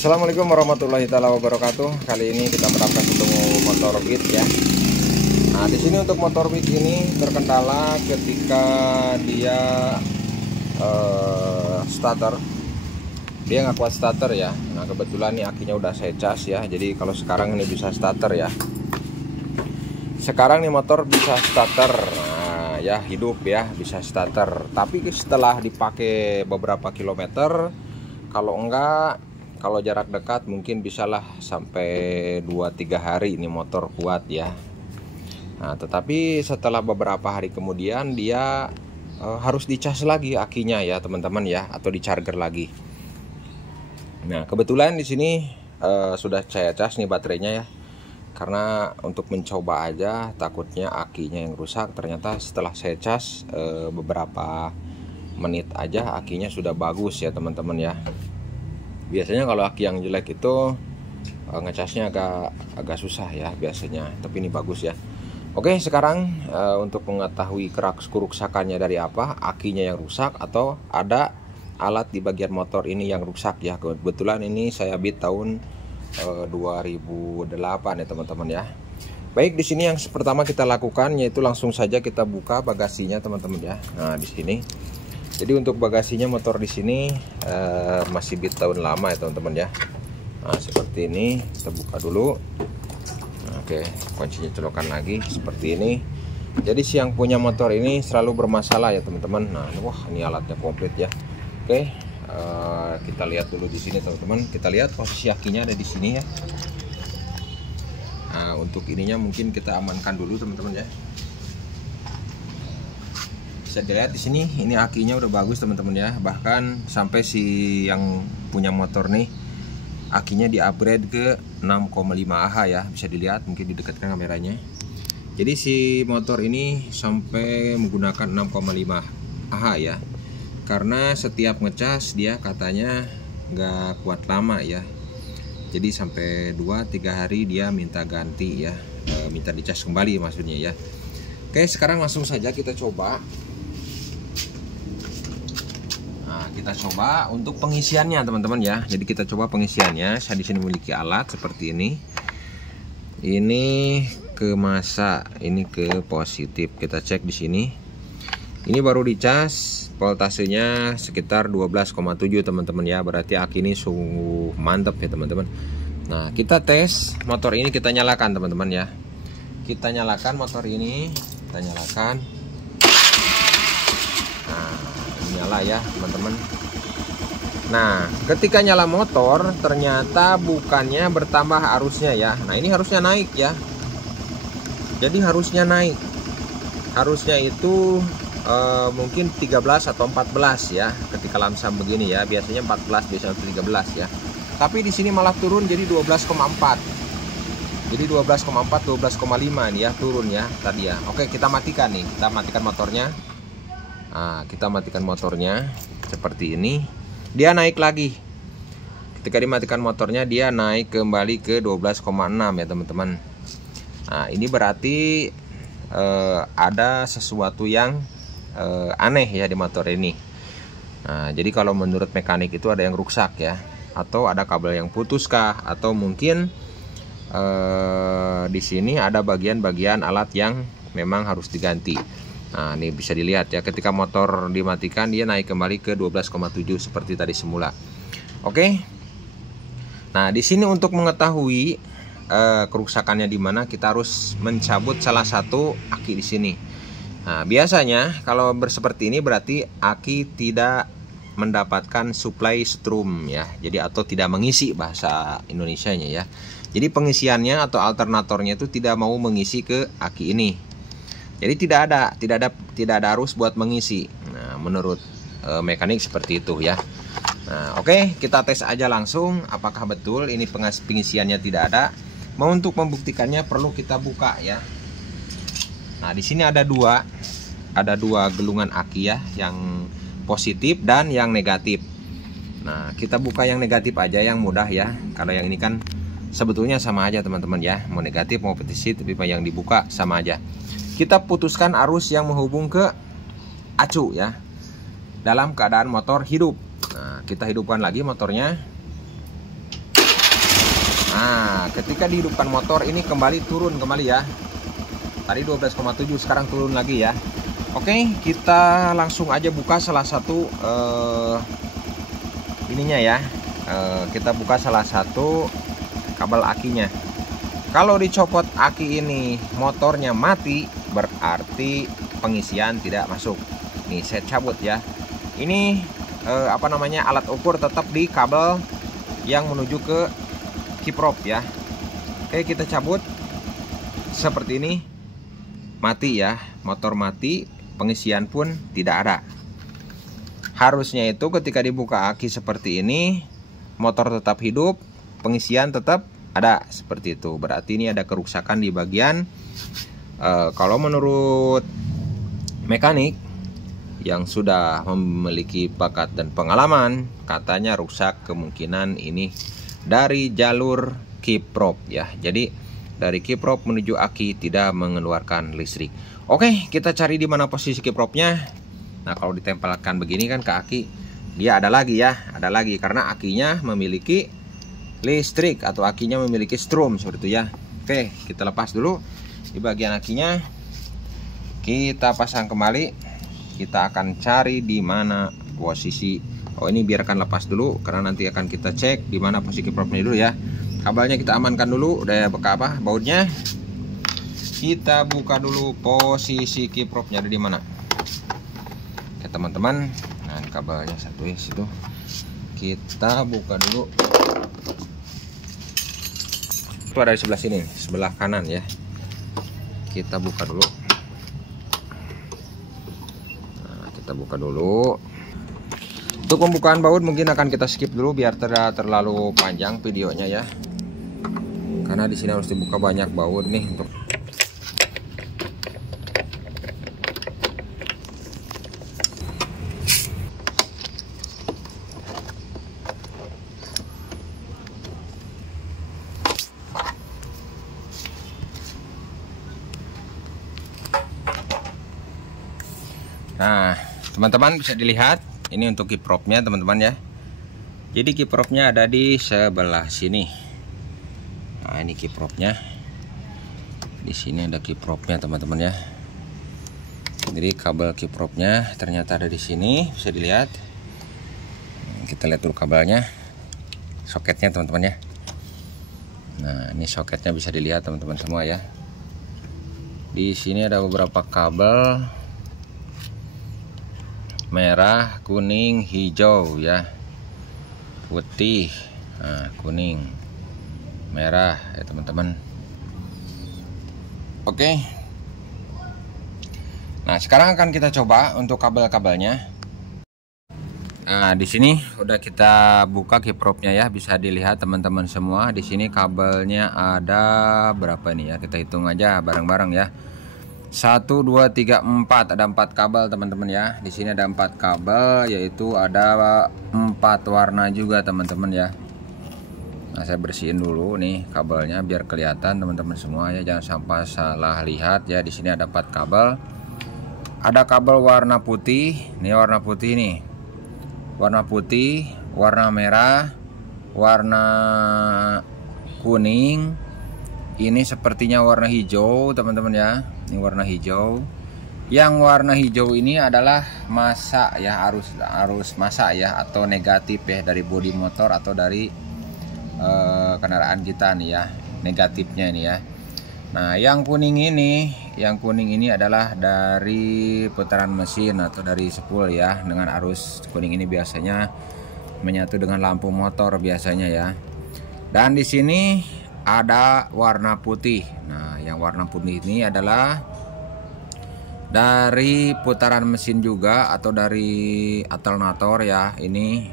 Assalamualaikum warahmatullahi wabarakatuh. Kali ini kita menerapkan satu motor Beat ya. Nah, di sini untuk motor Beat ini terkendala ketika dia starter. Dia nggak kuat starter ya. Nah, kebetulan nih akinya udah saya cas ya. Jadi kalau sekarang ini bisa starter ya. Sekarang nih motor bisa starter. Nah, ya hidup ya, bisa starter. Tapi setelah dipakai beberapa kilometer, kalau jarak dekat mungkin bisalah sampai 2-3 hari ini motor kuat ya. Nah, tetapi setelah beberapa hari kemudian dia harus dicas lagi akinya ya teman-teman ya, atau di-charger lagi. Nah, kebetulan di sini sudah saya cas nih baterainya ya. Karena untuk mencoba aja, takutnya akinya yang rusak. Ternyata setelah saya cas beberapa menit aja akinya sudah bagus ya teman-teman ya. Biasanya kalau aki yang jelek itu ngecasnya agak susah ya biasanya, tapi ini bagus ya. Oke, sekarang untuk mengetahui kerusakannya dari apa, akinya yang rusak atau ada alat di bagian motor ini yang rusak ya. Kebetulan ini saya Beat tahun 2008 ya teman-teman ya. Baik, di sini yang pertama kita lakukan yaitu langsung saja kita buka bagasinya teman-teman ya. Nah, di sini. Jadi untuk bagasinya motor di sini masih Beat tahun lama ya teman-teman ya. Nah, seperti ini kita buka dulu. Oke, kuncinya colokan lagi seperti ini. Jadi si yang punya motor ini selalu bermasalah ya teman-teman. Nah, wah ini alatnya komplit ya. Oke, kita lihat dulu di sini teman-teman. Kita lihat posisi akinya ada di sini ya. Nah, untuk ininya mungkin kita amankan dulu teman-teman ya. Bisa dilihat di sini, ini akinya udah bagus teman-teman ya. Bahkan sampai si yang punya motor nih akinya di-upgrade ke 6,5 Ah ya. Bisa dilihat, mungkin didekatkan kameranya. Jadi si motor ini sampai menggunakan 6,5 Ah ya. Karena setiap ngecas dia katanya nggak kuat lama ya. Jadi sampai 2-3 hari dia minta ganti ya, minta dicas kembali maksudnya ya. Oke, sekarang langsung saja kita coba. Kita coba untuk pengisiannya teman-teman ya. Jadi kita coba pengisiannya. Saya di sini memiliki alat seperti ini. Ini ke masa, ini ke positif. Kita cek di sini. Ini baru dicas, voltasenya sekitar 12,7 teman-teman ya. Berarti aki ini sungguh mantap ya teman-teman. Nah, kita tes motor ini, kita nyalakan teman-teman ya. Kita nyalakan motor ini, kita nyalakan. Nyala ya teman-teman. Nah, ketika nyala motor ternyata bukannya bertambah arusnya ya. Nah, ini harusnya naik ya. Jadi harusnya naik. Harusnya itu mungkin 13 atau 14 ya. Ketika lamsam begini ya, biasanya 14, biasanya 13 ya. Tapi di sini malah turun jadi 12,4. Jadi 12,4, 12,5 ini ya turun ya tadi ya. Oke, kita matikan nih. Kita matikan motornya. Nah, kita matikan motornya seperti ini. Dia naik lagi. Ketika dimatikan motornya dia naik kembali ke 12,6 ya teman-teman. Nah, ini berarti ada sesuatu yang aneh ya di motor ini. Nah, jadi kalau menurut mekanik itu ada yang rusak ya, atau ada kabel yang putus kah, atau mungkin di sini ada bagian-bagian alat yang memang harus diganti. Nah, ini bisa dilihat ya, ketika motor dimatikan dia naik kembali ke 12,7 seperti tadi semula. Oke. Nah, di sini untuk mengetahui kerusakannya di mana, kita harus mencabut salah satu aki di sini. Nah, biasanya kalau seperti ini berarti aki tidak mendapatkan supply strum ya. Jadi atau tidak mengisi bahasa Indonesianya ya. Jadi pengisiannya atau alternatornya itu tidak mau mengisi ke aki ini. Jadi tidak ada arus buat mengisi. Nah, menurut mekanik seperti itu ya. Nah, oke, kita tes aja langsung apakah betul ini pengisiannya tidak ada. Mau untuk membuktikannya perlu kita buka ya. Nah, di sini ada dua gelungan aki ya, yang positif dan yang negatif. Nah, kita buka yang negatif aja yang mudah ya. Kalau yang ini kan sebetulnya sama aja teman-teman ya. Mau negatif mau positif, tapi yang dibuka sama aja. Kita putuskan arus yang menghubung ke acu ya, dalam keadaan motor hidup. Nah, kita hidupkan lagi motornya. Nah, ketika dihidupkan motor ini kembali turun kembali ya. Tadi 12,7, sekarang turun lagi ya. Oke, kita langsung aja buka salah satu ininya ya. Kita buka salah satu kabel akinya. Kalau dicopot aki ini motornya mati, berarti pengisian tidak masuk. Nih saya cabut ya. Ini alat ukur tetap di kabel yang menuju ke kiprop ya. Oke, kita cabut seperti ini. Mati ya, motor mati, pengisian pun tidak ada. Harusnya itu ketika dibuka aki seperti ini, motor tetap hidup, pengisian tetap ada, seperti itu. Berarti ini ada kerusakan di bagian kalau menurut mekanik yang sudah memiliki bakat dan pengalaman, katanya rusak kemungkinan ini dari jalur kiprop ya. Jadi dari kiprop menuju aki tidak mengeluarkan listrik. Oke, kita cari di mana posisi kipropnya. Nah, kalau ditempelkan begini kan ke aki, dia ada lagi ya, ada lagi karena akinya memiliki listrik atau akinya memiliki strom seperti itu ya. Oke, kita lepas dulu di bagian akinya. Kita pasang kembali. Kita akan cari di mana posisi. Oh, ini biarkan lepas dulu karena nanti akan kita cek di mana posisi kipropnya dulu ya. Kabelnya kita amankan dulu, udah bautnya. Kita buka dulu posisi kipropnya ada di mana. Oke teman-teman, nah kabelnya satu ya situ. Kita buka dulu. Itu ada di sebelah sini, sebelah kanan ya. Kita buka dulu. Nah, kita buka dulu. Untuk pembukaan baut mungkin akan kita skip dulu biar tidak terlalu panjang videonya ya. Karena di sini harus dibuka banyak baut nih untuk Nah, teman-teman bisa dilihat ini untuk kipropnya teman-teman ya. Jadi kipropnya ada di sebelah sini. Nah, ini kipropnya. Di sini ada kipropnya teman-teman ya. Jadi kabel kipropnya ternyata ada di sini, bisa dilihat. Kita lihat dulu kabelnya, soketnya teman-teman ya. Nah, ini soketnya bisa dilihat teman-teman semua ya. Di sini ada beberapa kabel merah, kuning, hijau ya, putih, nah, kuning, merah ya teman-teman. Oke. Nah, sekarang akan kita coba untuk kabel-kabelnya. Nah, di sini udah kita buka kipropnya ya, bisa dilihat teman-teman semua. Di sini kabelnya ada berapa nih ya? Kita hitung aja bareng-bareng ya. 1 2 3 4, ada 4 kabel teman-teman ya. Di sini ada 4 kabel, yaitu ada 4 warna juga teman-teman ya. Nah, saya bersihin dulu nih kabelnya biar kelihatan teman-teman semua ya, jangan sampai salah lihat ya. Di sini ada 4 kabel. Ada kabel warna putih, nih warna putih nih. Warna putih, warna merah, warna kuning. Ini sepertinya warna hijau teman-teman ya. Ini warna hijau. Yang warna hijau ini adalah masa ya, arus masa ya, atau negatif ya dari bodi motor atau dari kendaraan kita nih ya, negatifnya ini ya. Nah, yang kuning ini adalah dari putaran mesin atau dari spool ya. Dengan arus kuning ini biasanya menyatu dengan lampu motor biasanya ya. Dan di sini ada warna putih. Nah, yang warna putih ini adalah dari putaran mesin juga atau dari alternator ya. Ini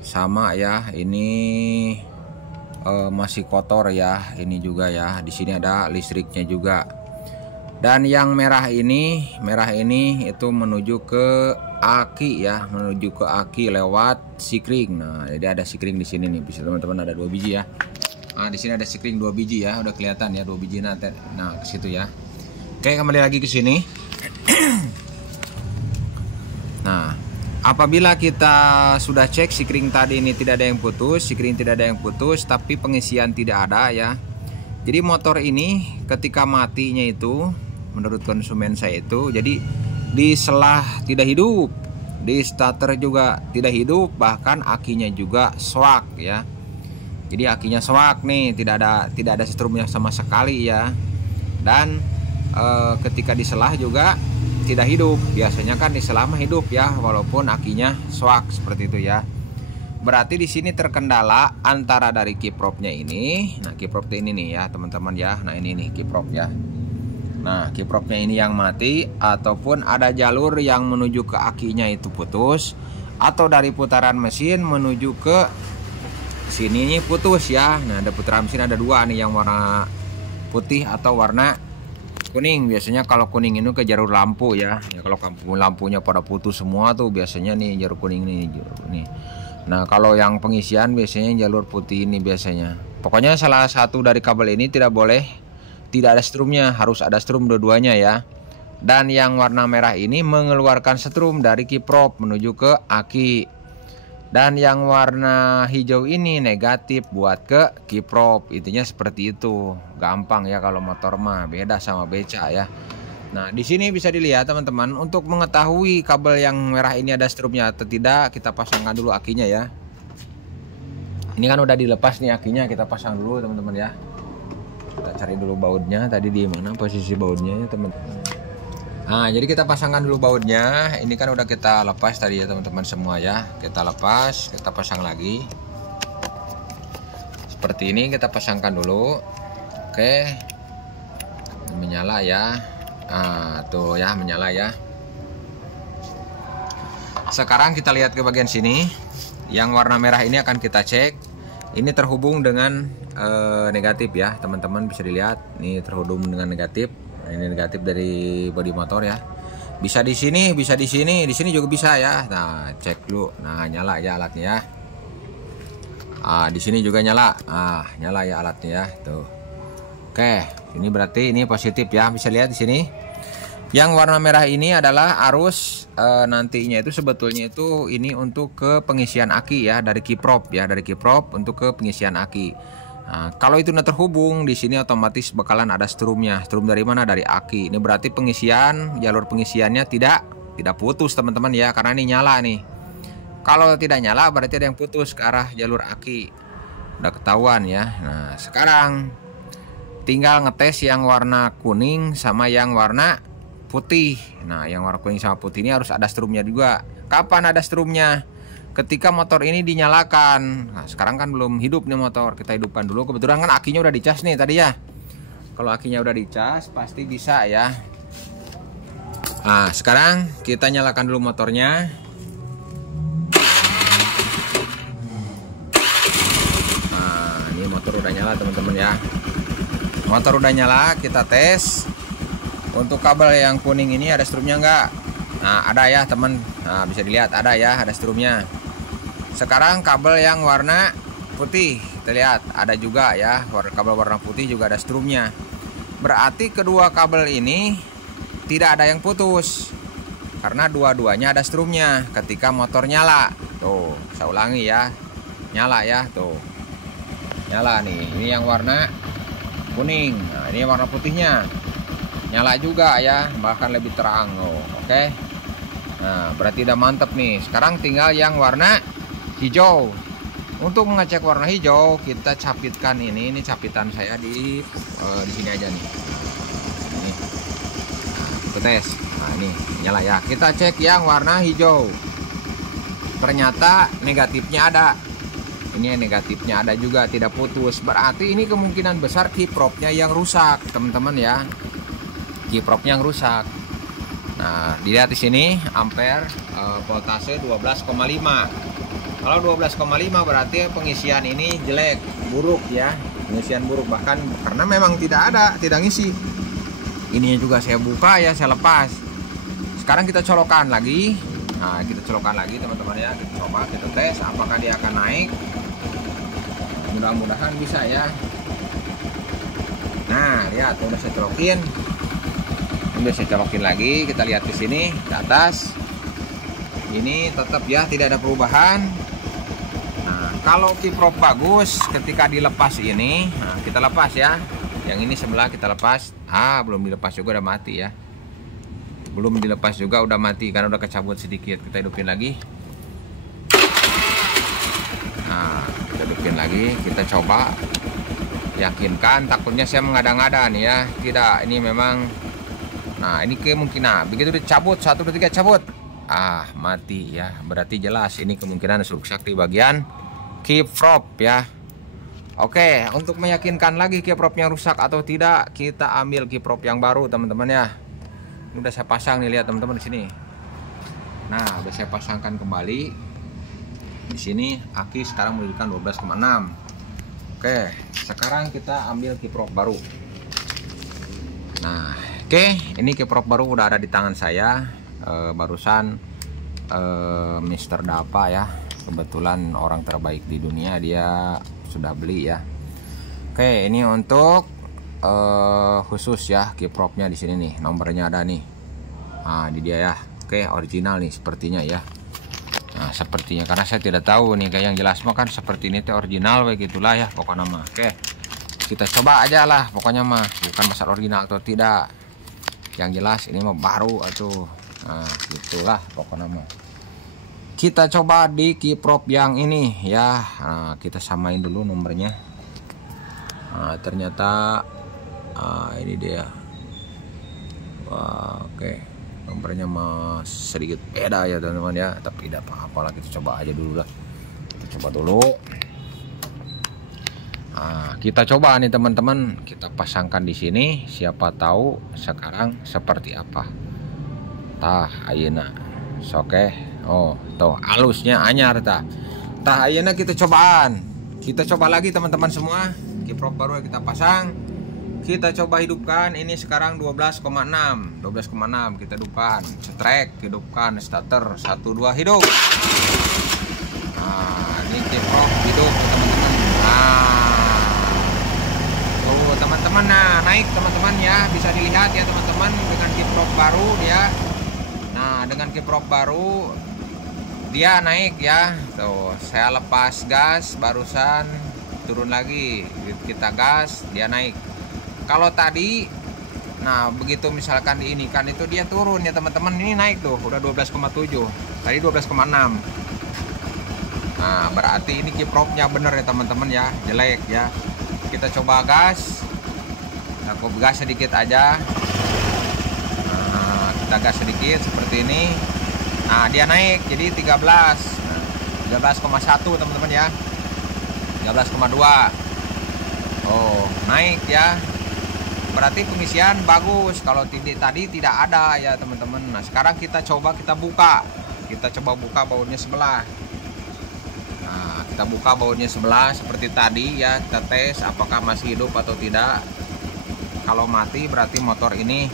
sama ya, ini masih kotor ya, ini juga ya. Di sini ada listriknya juga. Dan yang merah ini itu menuju ke aki ya, menuju ke aki lewat sikring. Nah, jadi ada sikring di sini nih, bisa teman-teman, ada 2 biji ya. Nah, di sini ada sikring 2 biji ya, udah kelihatan ya 2 biji nanti. Nah, ke situ ya. Oke, kembali lagi ke sini. Nah, Apabila kita sudah cek sikring tadi ini tidak ada yang putus, sikring tidak ada yang putus, tapi pengisian tidak ada ya. Jadi motor ini ketika matinya itu, menurut konsumen saya itu, jadi di selah tidak hidup, di starter juga tidak hidup, bahkan akinya juga swak ya. Jadi akinya swak nih, tidak ada setrumnya sama sekali ya. Dan ketika di selah juga tidak hidup. Biasanya kan di selah mah hidup ya, walaupun akinya swak seperti itu ya. Berarti di sini terkendala antara dari kipropnya ini. Nah, kipropnya ini nih ya, teman-teman ya. Nah, ini nih kiprop ya. Nah, kipropnya ini yang mati, ataupun ada jalur yang menuju ke akinya itu putus, atau dari putaran mesin menuju ke sini ini putus ya. Nah, ada putaran mesin ada dua nih, yang warna putih atau warna kuning. Biasanya kalau kuning ini ke jalur lampu ya. Ya kalau lampunya pada putus semua tuh biasanya nih jalur kuning nih, nih. Nah, kalau yang pengisian biasanya jalur putih ini biasanya. Pokoknya salah satu dari kabel ini tidak boleh tidak ada strumnya, harus ada strum dua-duanya ya. Dan yang warna merah ini mengeluarkan strum dari kiprop menuju ke aki. Dan yang warna hijau ini negatif buat ke kiprop. Intinya seperti itu. Gampang ya kalau motor mah, beda sama beca ya. Nah, di sini bisa dilihat teman-teman, untuk mengetahui kabel yang merah ini ada strumnya atau tidak, kita pasangkan dulu akinya ya. Ini kan udah dilepas nih akinya, kita pasang dulu teman-teman ya. Kita cari dulu bautnya, tadi di mana posisi bautnya ya teman-teman. Nah, jadi kita pasangkan dulu bautnya. Ini kan udah kita lepas tadi ya teman-teman semua ya. Kita lepas, kita pasang lagi. Seperti ini kita pasangkan dulu. Oke. Ini menyala ya. Nah, tuh ya menyala ya. Sekarang kita lihat ke bagian sini. Yang warna merah ini akan kita cek. Ini terhubung dengan negatif ya, teman-teman bisa dilihat. Ini terhubung dengan negatif. Ini negatif dari bodi motor ya. Bisa di sini, bisa di sini juga bisa ya. Nah, cek dulu. Nah, nyala ya alatnya ya. Di sini juga nyala. Nyala ya alatnya ya. Tuh. Oke, ini berarti ini positif ya. Bisa lihat di sini. Yang warna merah ini adalah arus nantinya itu sebetulnya itu ini untuk ke pengisian aki ya, dari kiprop ya, dari kiprop untuk ke pengisian aki. Nah, kalau itu udah terhubung di sini otomatis bakalan ada strumnya. Strum dari mana? Dari aki. Ini berarti pengisian, jalur pengisiannya tidak putus teman-teman ya, karena ini nyala nih. Kalau tidak nyala berarti ada yang putus ke arah jalur aki. Udah ketahuan ya. Nah, sekarang tinggal ngetes yang warna kuning sama yang warna putih. Nah, yang warna kuning sama putih ini harus ada strumnya juga. Kapan ada strumnya? Ketika motor ini dinyalakan. Nah, sekarang kan belum hidup nih motor, kita hidupkan dulu. Kebetulan kan akinya udah dicas nih tadi ya. Kalau akinya udah dicas pasti bisa ya. Nah, sekarang kita nyalakan dulu motornya. Nah, ini motor udah nyala teman-teman ya. Motor udah nyala, kita tes. Untuk kabel yang kuning ini ada strumnya enggak? Nah, ada ya teman. Nah, bisa dilihat ada ya, ada strumnya. Sekarang kabel yang warna putih, kita lihat ada juga ya, kabel warna putih juga ada strumnya. Berarti kedua kabel ini tidak ada yang putus, karena dua-duanya ada strumnya ketika motor nyala. Tuh, saya ulangi ya, nyala ya, tuh nyala nih. Ini yang warna kuning, nah ini yang warna putihnya nyala juga ya, bahkan lebih terang. Oke. Nah, berarti udah mantep nih. Sekarang tinggal yang warna hijau. Untuk mengecek warna hijau, kita capitkan ini capitan saya di sini aja nih. Ini. Nah, kita tes. Nah, ini nyala ya. Kita cek yang warna hijau. Ternyata negatifnya ada. Ini negatifnya ada juga, tidak putus. Berarti ini kemungkinan besar kipropnya yang rusak, teman-teman ya. Kipropnya yang rusak. Nah, dilihat di sini ampere voltase 12,5. Kalau 12,5 berarti pengisian ini jelek, buruk ya. Pengisian buruk, bahkan karena memang tidak ngisi. Ini juga saya buka ya, saya lepas. Sekarang kita colokan lagi. Nah, kita colokan lagi teman-teman ya. Kita coba, kita tes apakah dia akan naik. Mudah-mudahan bisa ya. Nah, lihat udah saya colokin. Udah saya colokin lagi, kita lihat di sini ke atas. ini tetap ya tidak ada perubahan. Nah, kalau kiprop bagus ketika dilepas ini, nah, kita lepas ya. Yang ini sebelah kita lepas. Belum dilepas juga udah mati ya. Belum dilepas juga udah mati karena udah kecabut sedikit. Kita hidupin lagi. Nah, kita hidupin lagi, kita coba yakinkan. Takutnya saya mengada-ngada nih ya. Tidak, ini memang. Nah, ini kemungkinan begitu dicabut 1 2 3 cabut. Mati ya. Berarti jelas ini kemungkinan rusak di bagian kiprop ya. Oke, untuk meyakinkan lagi kipropnya rusak atau tidak, kita ambil kiprop yang baru teman-teman ya. Ini udah saya pasang nih, lihat teman-teman di sini. Nah, udah saya pasangkan kembali. Di sini aki sekarang menunjukkan 12,6. Oke, sekarang kita ambil kiprop baru. Nah, oke, ini kiprop baru udah ada di tangan saya. Barusan Mr. Dapa ya, kebetulan orang terbaik di dunia, dia sudah beli ya. Oke, ini untuk khusus ya kipropnya di sini nih, nomornya ada nih. Nah, ini dia ya. Oke, original nih sepertinya ya. Nah, sepertinya karena saya tidak tahu nih, kayak yang jelas mah kan seperti ini tuh original begitulah ya pokoknya mah. Oke, kita coba aja lah pokoknya mah, bukan masalah original atau tidak. Yang jelas ini mah baru atau nah gitulah pokoknya mah. Kita coba di kiprop yang ini ya. Nah, kita samain dulu nomornya. Nah, ternyata ini dia. Wah, oke. Nomornya mah sedikit beda ya teman-teman ya, tapi tidak apa-apa lah, kita coba aja dulu lah. Kita coba dulu. Nah, kita coba nih teman-teman, kita pasangkan di sini, siapa tahu sekarang seperti apa. Ayeuna. Oke. Oh, tuh halusnya anyar tah. Ayeuna kita cobaan. Kita coba lagi teman-teman semua. Kiprop baru yang kita pasang. Kita coba hidupkan. Ini sekarang 12,6. 12,6 kita hidupkan. Setrek, hidupkan starter 1 2 hidup. Nah, ini kiprop hidup teman-teman. Tuh teman-teman, nah naik teman-teman ya, bisa dilihat ya teman-teman dengan kiprop baru dia. Nah, dengan kiprop baru dia naik ya. Tuh, saya lepas gas barusan, turun lagi, kita gas, dia naik. Kalau tadi, nah begitu misalkan diinikan itu dia turun ya teman-teman, ini naik tuh, udah 12,7, tadi 12,6. Nah, berarti ini kipropnya bener ya teman-teman ya, jelek ya. Kita coba gas, aku gas sedikit aja. Nah, kita gas sedikit seperti ini. Nah, dia naik jadi 13,1 teman-teman ya. 13,2. Oh, naik ya. Berarti pengisian bagus. Kalau tadi tidak ada ya teman-teman. Nah, sekarang kita coba kita buka. Kita coba buka bautnya sebelah. Nah, kita buka bautnya sebelah seperti tadi ya. Kita tes apakah masih hidup atau tidak. Kalau mati berarti motor ini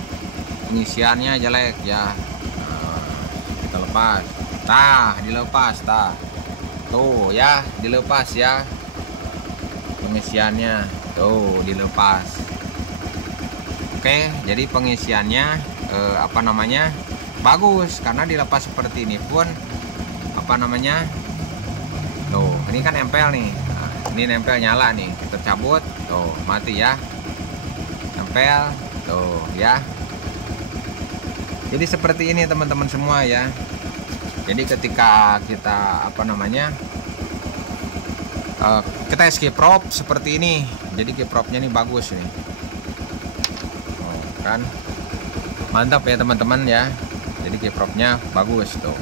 pengisiannya jelek ya. Kita lepas. Dilepas tuh ya, dilepas ya pengisiannya tuh, dilepas. Oke, jadi pengisiannya bagus karena dilepas seperti ini pun tuh, ini kan nempel nih. Nah, ini nempel nyala nih, kita cabut tuh mati ya, nempel tuh ya. Jadi seperti ini teman-teman semua ya. Jadi ketika kita kita tes kiprop seperti ini, jadi kipropnya ini bagus nih. Kan mantap ya teman-teman ya. Jadi kipropnya bagus tuh.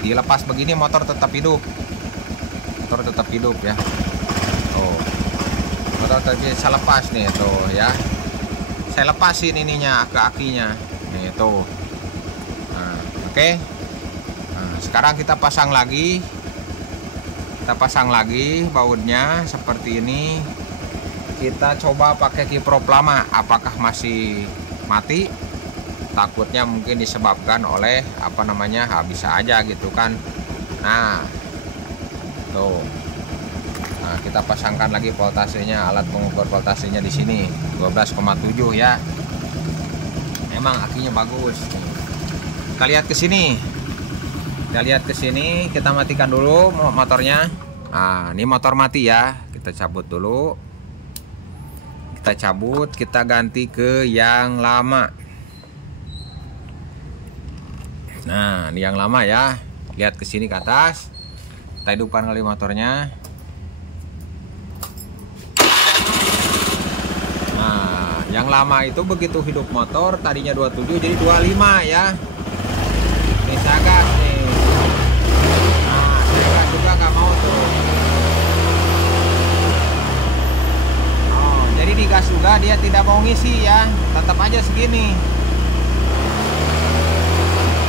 Dilepas begini motor tetap hidup. Ya. Motor tadi saya lepas nih tuh ya. Saya lepasin ininya ke akinya. Nih tuh. Nah, oke. Nah, sekarang kita pasang lagi. Bautnya seperti ini. Kita coba pakai kiprop lama, apakah masih mati? Takutnya mungkin disebabkan oleh bisa aja gitu kan. Nah, tuh. Nah, kita pasangkan lagi voltasenya, alat pengukur voltasenya di sini 12,7 ya. Memang akinya bagus. Kita lihat ke sini. Kita lihat ke sini, kita matikan dulu motornya. Nah, ini motor mati ya. Kita cabut dulu. Kita cabut, kita ganti ke yang lama. Nah, ini yang lama ya. Lihat ke sini ke atas. Kita hidupkan kali motornya. Nah, yang lama itu begitu hidup motor tadinya 27 jadi 25 ya. Ini sagas nih. Nah, sagas juga nggak mau tuh. Oh, jadi digas juga dia tidak mau ngisi ya. Tetap aja segini.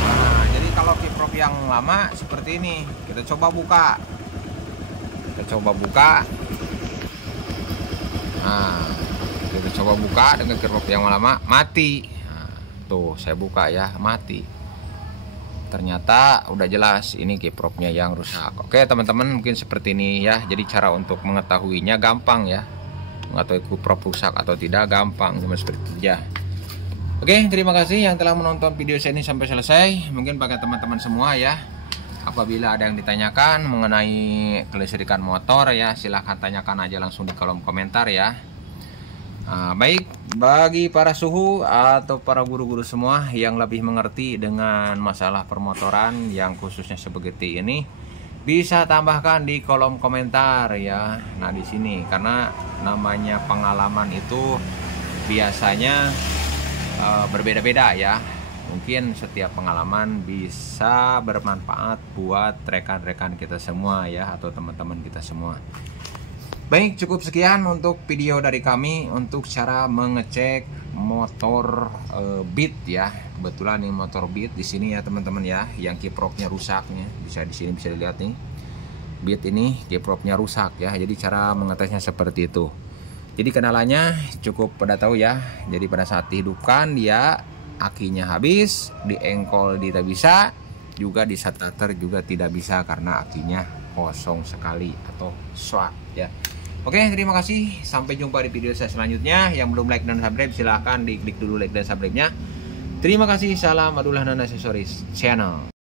Nah, jadi kalau kiprop yang lama seperti ini, kita coba buka. Kita coba buka. Nah, kita coba buka dengan kiprop yang lama, mati. Nah, tuh saya buka ya, mati. Ternyata udah jelas ini keypropnya yang rusak. Oke teman-teman, mungkin seperti ini ya. Jadi cara untuk mengetahuinya gampang ya. Mengetahui keyprop rusak atau tidak gampang, cuma seperti itu ya. Oke, terima kasih yang telah menonton video saya ini sampai selesai. Mungkin bagi teman-teman semua ya, apabila ada yang ditanyakan mengenai kelistrikan motor ya, silahkan tanyakan aja langsung di kolom komentar ya. Baik, bagi para suhu atau para guru-guru semua yang lebih mengerti dengan masalah permotoran yang khususnya seperti ini, bisa tambahkan di kolom komentar ya. Nah di sini karena namanya pengalaman itu biasanya berbeda-beda ya. Mungkin setiap pengalaman bisa bermanfaat buat rekan-rekan kita semua ya, atau teman-teman kita semua. Baik, cukup sekian untuk video dari kami untuk cara mengecek motor Beat ya. Kebetulan ini motor Beat di sini ya teman-teman ya, yang keypropnya rusaknya. Bisa di sini bisa dilihat nih. Beat ini keypropnya rusak ya. Jadi cara mengetesnya seperti itu. Jadi kenalannya cukup pada tahu ya. Jadi pada saat dihidupkan dia akinya habis, di engkol tidak bisa, juga di starter juga tidak bisa karena akinya kosong sekali atau swap ya. Oke, terima kasih. Sampai jumpa di video saya selanjutnya. Yang belum like dan subscribe silahkan diklik dulu like dan subscribe-nya. Terima kasih. Salam Abdullah dan Aksesoris Channel.